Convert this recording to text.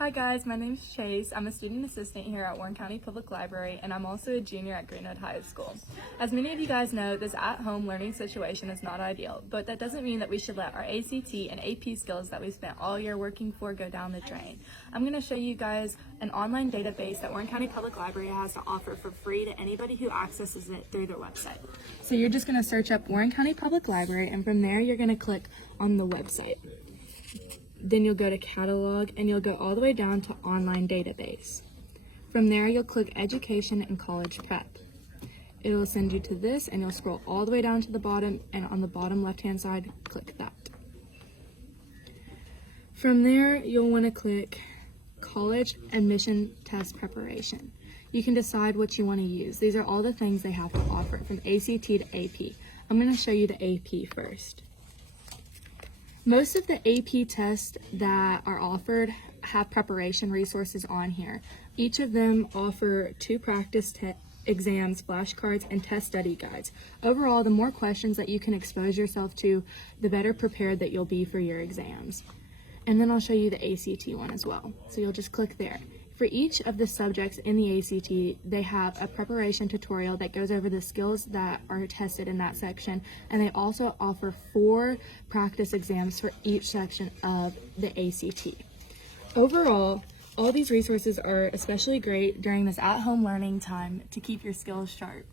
Hi guys, my name is Chase. I'm a student assistant here at Warren County Public Library, and I'm also a junior at Greenwood High School. As many of you guys know, this at-home learning situation is not ideal, but that doesn't mean that we should let our ACT and AP skills that we spent all year working for go down the drain. I'm going to show you guys an online database that Warren County Public Library has to offer for free to anybody who accesses it through their website. So you're just going to search up Warren County Public Library, and from there you're going to click on the website. Then you'll go to catalog and you'll go all the way down to online database. From there you'll click education and college prep. It will send you to this and you'll scroll all the way down to the bottom, and on the bottom left hand side click that. From there you'll want to click college admission test preparation. You can decide what you want to use. These are all the things they have to offer from ACT to AP. I'm going to show you the AP first. Most of the AP tests that are offered have preparation resources on here. Each of them offer 2 practice exams, flashcards, and test study guides. Overall, the more questions that you can expose yourself to, the better prepared that you'll be for your exams. And then I'll show you the ACT one as well. So you'll just click there. For each of the subjects in the ACT, they have a preparation tutorial that goes over the skills that are tested in that section, and they also offer 4 practice exams for each section of the ACT. Overall, all these resources are especially great during this at-home learning time to keep your skills sharp.